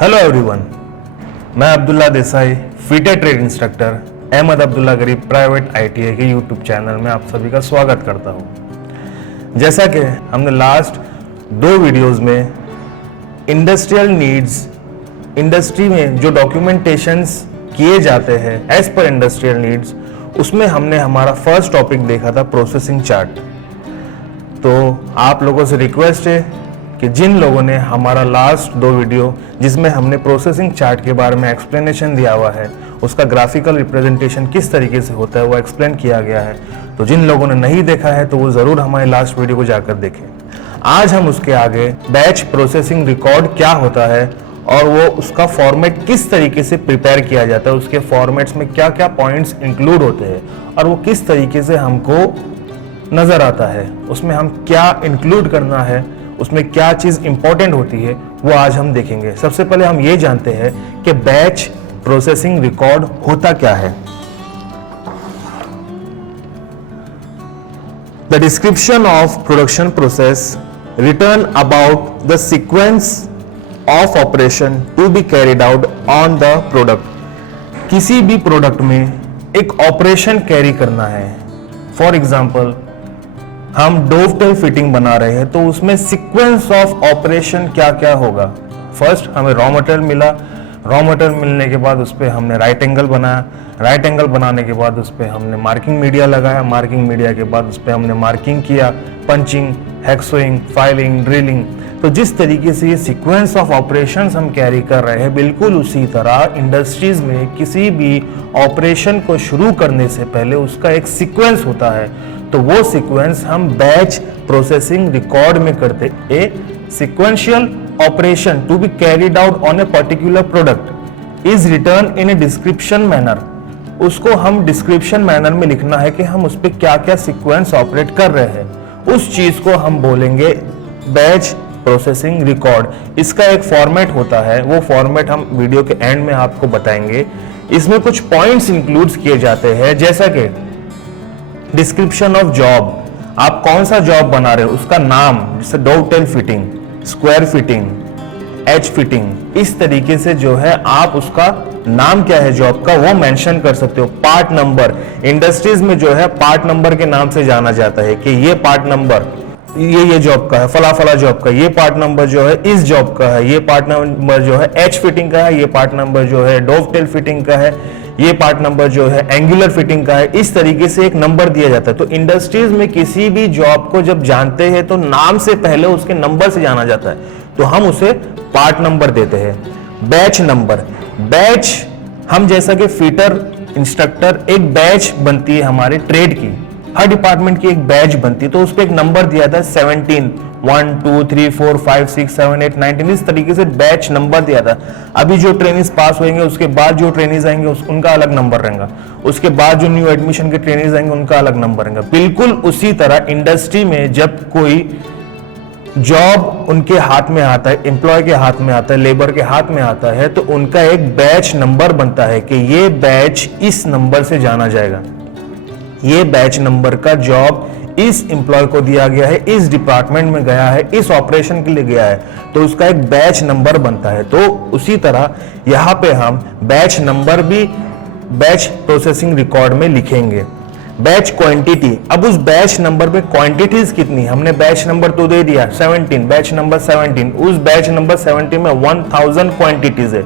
Hello everyone, मैं Abdullah Desai, फीटेक trade instructor Ahmad Abdullah गरीब private ITI के यूट्यूब चैनल में आप सभी का स्वागत करता हूं। जैसा कि हमने लास्ट 2 वीडियोस में इंडस्ट्रियल नीड्स, इंडस्ट्री में जो डॉक्यूमेंटेशंस किए जाते हैं एज पर इंडस्ट्रियल नीड्स, उसमें हमने हमारा फर्स्ट टॉपिक देखा था प्रोसेसिंग चार्ट। तो आप लोगों से रिक्वेस्ट है कि जिन लोगों ने हमारा लास्ट 2 वीडियो जिसमें हमने प्रोसेसिंग चार्ट के बारे में एक्सप्लेनेशन दिया हुआ है, उसका ग्राफिकल रिप्रेजेंटेशन किस तरीके से होता है वो एक्सप्लेन किया गया है, तो जिन लोगों ने नहीं देखा है तो वो ज़रूर हमारे लास्ट वीडियो को जाकर देखें। आज हम उसके आगे बैच प्रोसेसिंग रिकॉर्ड क्या होता है और वो उसका फॉर्मेट किस तरीके से प्रिपेयर किया जाता है, उसके फॉर्मेट्स में क्या क्या पॉइंट्स इंक्लूड होते हैं और वो किस तरीके से हमको नज़र आता है, उसमें हम क्या इंक्लूड करना है, उसमें क्या चीज इंपॉर्टेंट होती है, वो आज हम देखेंगे। सबसे पहले हम ये जानते हैं कि बैच प्रोसेसिंग रिकॉर्ड होता क्या है। The description of production process return about the sequence of operation to be carried out on the product. किसी भी प्रोडक्ट में एक ऑपरेशन कैरी करना है। फॉर एग्जाम्पल, हम डोवटेल फिटिंग बना रहे हैं तो उसमें सीक्वेंस ऑफ ऑपरेशन क्या क्या होगा। फर्स्ट हमें रॉ मटेरियल मिला, रॉ मटेरियल मिलने के बाद उस पर हमने राइट एंगल बनाया, राइट एंगल बनाने के बाद उस पर हमने मार्किंग मीडिया लगाया, मार्किंग मीडिया के बाद उस पर हमने मार्किंग किया, पंचिंग, हेक्सोइंग, फाइलिंग, ड्रिलिंग। तो जिस तरीके से ये सीक्वेंस ऑफ ऑपरेशंस हम कैरी कर रहे हैं, बिल्कुल उसी तरह इंडस्ट्रीज में किसी भी ऑपरेशन को शुरू करने से पहले उसका एक सीक्वेंस होता है, तो वो सीक्वेंस हम बैच प्रोसेसिंग रिकॉर्ड में करते। A sequential operation to be carried out on a particular product is written in a description manner. उसको हम डिस्क्रिप्शन मैनर में लिखना है कि हम उस पर क्या क्या सीक्वेंस ऑपरेट कर रहे हैं, उस चीज को हम बोलेंगे बैच प्रोसेसिंग रिकॉर्ड। इसका एक फॉर्मेट होता है, वो फॉर्मेट हम वीडियो के एंड में आपको बताएंगे। इसमें कुछ पॉइंट्स इंक्लूड किए जाते हैं, जैसा कि डिस्क्रिप्शन ऑफ जॉब, आप कौन सा जॉब बना रहे हो, उसका नाम, जैसे dovetail fitting, square fitting, H fitting, इस तरीके से जो है आप उसका नाम क्या है जॉब का वो मेंशन कर सकते हो। पार्ट नंबर, इंडस्ट्रीज में जो है पार्ट नंबर के नाम से जाना जाता है कि ये पार्ट नंबर ये जॉब का है, फला फला जॉब का, ये पार्ट नंबर जो है इस जॉब का है, ये पार्ट नंबर जो है एच फिटिंग का है, ये पार्ट नंबर जो है डोवटेल फिटिंग का है, ये पार्ट नंबर जो है एंगुलर फिटिंग का है। इस तरीके से एक नंबर दिया जाता है। तो इंडस्ट्रीज में किसी भी जॉब को जब जानते हैं तो नाम से पहले उसके नंबर से जाना जाता है, तो हम उसे पार्ट नंबर देते हैं। बैच नंबर, बैच हम जैसा कि फिटर, इंस्ट्रक्टर, एक बैच बनती है हमारे ट्रेड की, हर डिपार्टमेंट की एक बैच बनती है, तो उस पर एक नंबर दिया था 17, 1 2 3 4 5 6 7 8 19, इस तरीके से बैच नंबर दिया था। अभी जो ट्रेनिंग्स पास होंगे उसके बाद जो ट्रेनिंग्स आएंगे उनका अलग नंबर रहेगा, उसके बाद जो न्यू एडमिशन के ट्रेनिंग्स आएंगे उनका अलग नंबर रहेगा। बिल्कुल उसी तरह इंडस्ट्री में जब कोई जॉब उनके हाथ में आता है, एम्प्लॉय के हाथ में आता है, लेबर के हाथ में आता है, तो उनका एक बैच नंबर बनता है कि ये बैच इस नंबर से जाना जाएगा, ये बैच नंबर का जॉब इस एम्प्लॉय को दिया गया है, इस डिपार्टमेंट में गया है, इस ऑपरेशन के लिए गया है, तो उसका एक बैच नंबर बनता है। तो उसी तरह यहां पे हम बैच नंबर भी बैच प्रोसेसिंग रिकॉर्ड में लिखेंगे। बैच क्वांटिटी, अब उस बैच नंबर पे क्वांटिटीज कितनी, हमने बैच नंबर तो दे दिया 17, बैच नंबर 17, उस बैच नंबर 17 में 1000 क्वांटिटीज है,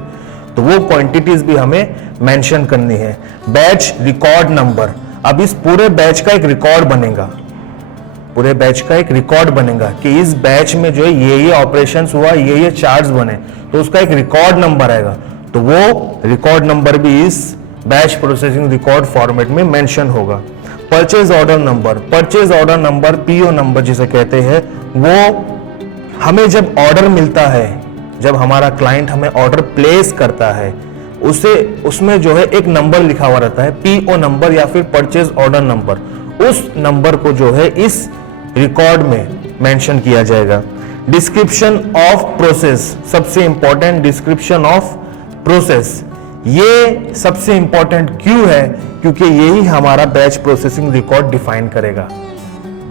तो वो क्वांटिटीज भी हमें मेंशन करनी है। बैच रिकॉर्ड नंबर, अब इस पूरे बैच का एक रिकॉर्ड बनेगा, पूरे बैच का एक रिकॉर्ड बनेगा कि इस बैच में जो है ये ऑपरेशंस हुआ, ये चार्ज बने, तो उसका एक रिकॉर्ड नंबर आएगा, तो वो रिकॉर्ड नंबर भी इस बैच प्रोसेसिंग रिकॉर्ड फॉर्मेट में मेंशन होगा। Purchase order number, purchase order number, PO number जिसे कहते हैं, वो हमें जब ऑर्डर मिलता है, जब हमारा क्लाइंट हमें ऑर्डर प्लेस करता है, उसे उसमें जो है एक नंबर लिखा हुआ रहता है, पीओ नंबर या फिर परचेज ऑर्डर नंबर, उस नंबर को जो है इस रिकॉर्ड में मेंशन किया जाएगा। डिस्क्रिप्शन ऑफ प्रोसेस, सबसे इंपॉर्टेंट डिस्क्रिप्शन ऑफ प्रोसेस, ये सबसे इंपॉर्टेंट क्यों है, क्योंकि यही हमारा बैच प्रोसेसिंग रिकॉर्ड डिफाइन करेगा।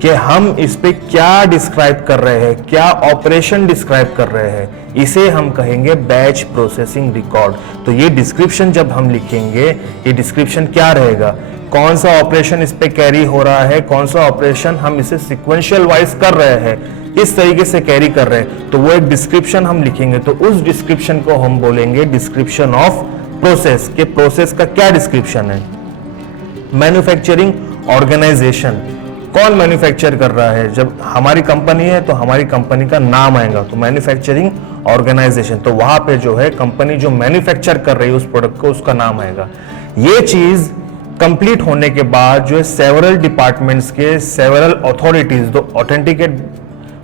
कि हम इस पे क्या डिस्क्राइब कर रहे हैं, क्या ऑपरेशन डिस्क्राइब कर रहे हैं, इसे हम कहेंगे बैच प्रोसेसिंग रिकॉर्ड। तो ये डिस्क्रिप्शन जब हम लिखेंगे, ये डिस्क्रिप्शन क्या रहेगा, कौन सा ऑपरेशन इस पे कैरी हो रहा है, कौन सा ऑपरेशन हम इसे सिक्वेंशियल वाइज कर रहे हैं, इस तरीके से कैरी कर रहे हैं, तो वो एक डिस्क्रिप्शन हम लिखेंगे। तो उस डिस्क्रिप्शन को हम बोलेंगे डिस्क्रिप्शन ऑफ प्रोसेस, के प्रोसेस का क्या डिस्क्रिप्शन है। मैन्युफैक्चरिंग ऑर्गेनाइजेशन, कौन मैन्युफैक्चर कर रहा है, जब हमारी कंपनी है तो हमारी कंपनी का नाम आएगा, तो मैन्युफैक्चरिंग ऑर्गेनाइजेशन, तो वहां पे जो है कंपनी जो मैन्युफैक्चर कर रही है उस प्रोडक्ट को, उसका नाम आएगा। ये चीज कंप्लीट होने के बाद जो है सेवरल डिपार्टमेंट्स के सेवरल अथॉरिटीज, जो ऑथेंटिकेट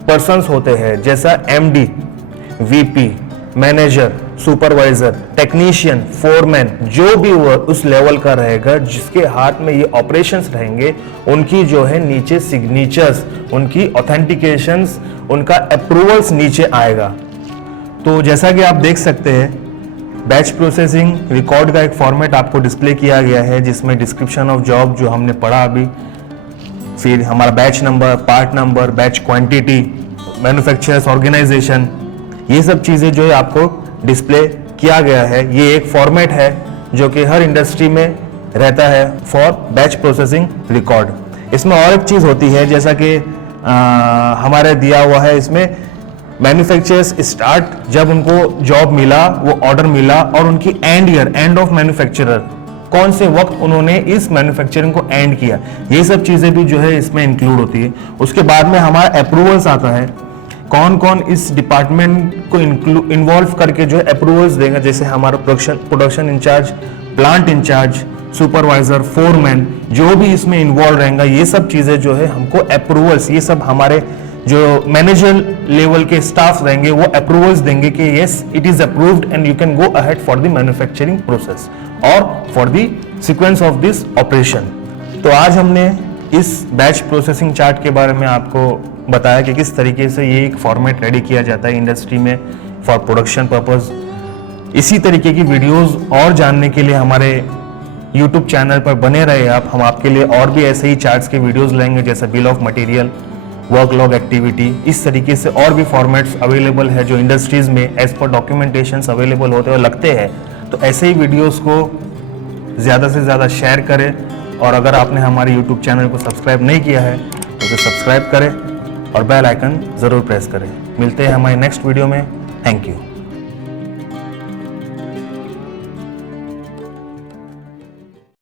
पर्संस होते हैं, जैसा MD, VP, manager, supervisor, technician, foreman, जो भी वो उस लेवल का रहेगा जिसके हाथ में ये ऑपरेशंस रहेंगे, उनकी जो है नीचे सिग्नेचर्स, उनकी ऑथेंटिकेशंस, उनका अप्रूवल्स नीचे आएगा। तो जैसा कि आप देख सकते हैं, बैच प्रोसेसिंग रिकॉर्ड का एक फॉर्मेट आपको डिस्प्ले किया गया है, जिसमें डिस्क्रिप्शन ऑफ जॉब जो हमने पढ़ा अभी, फिर हमारा batch number, part number, batch quantity, manufacturers organisation, ये सब चीजें जो है आपको डिस्प्ले किया गया है। ये एक फॉर्मेट है जो कि हर इंडस्ट्री में रहता है फॉर बैच प्रोसेसिंग रिकॉर्ड। इसमें और एक चीज होती है, जैसा कि हमारे दिया हुआ है, इसमें मैन्युफैक्चरर्स स्टार्ट, जब उनको जॉब मिला, वो ऑर्डर मिला, और उनकी and year, end of manufacturer, कौन से वक्त उन्होंने इस मैन्युफैक्चरिंग को एंड किया, ये सब चीजें भी जो है इसमें इंक्लूड होती है। उसके बाद में हमारा अप्रूवल्स आता है, कौन कौन इस डिपार्टमेंट को इन्वॉल्व करके जो है अप्रूवल्स देगा, जैसे हमारा production incharge, plant incharge, supervisor, foreman, जो भी इसमें इन्वॉल्व रहेगा, ये सब चीजें जो है हमको अप्रूवल्स, ये सब हमारे जो मैनेजर लेवल के स्टाफ रहेंगे वो अप्रूवल्स देंगे कि yes it is approved and you can go ahead for the manufacturing process और for the sequence of this operation. तो आज हमने इस बैच प्रोसेसिंग चार्ट के बारे में आपको बताया कि किस तरीके से ये एक फॉर्मेट रेडी किया जाता है इंडस्ट्री में फॉर प्रोडक्शन पर्पस। इसी तरीके की वीडियोस और जानने के लिए हमारे यूट्यूब चैनल पर बने रहे आप। हम आपके लिए और भी ऐसे ही चार्ट्स के वीडियोस लाएंगे, जैसे bill of material, work log activity, इस तरीके से और भी फॉर्मेट्स अवेलेबल है जो इंडस्ट्रीज में एज पर डॉक्यूमेंटेशंस अवेलेबल होते हैं और लगते हैं। तो ऐसे ही वीडियोस को ज़्यादा से ज़्यादा शेयर करें, और अगर आपने हमारे यूट्यूब चैनल को सब्सक्राइब नहीं किया है तो उसे सब्सक्राइब करें और बेल आइकन ज़रूर प्रेस करें। मिलते हैं हमारे नेक्स्ट वीडियो में। Thank you.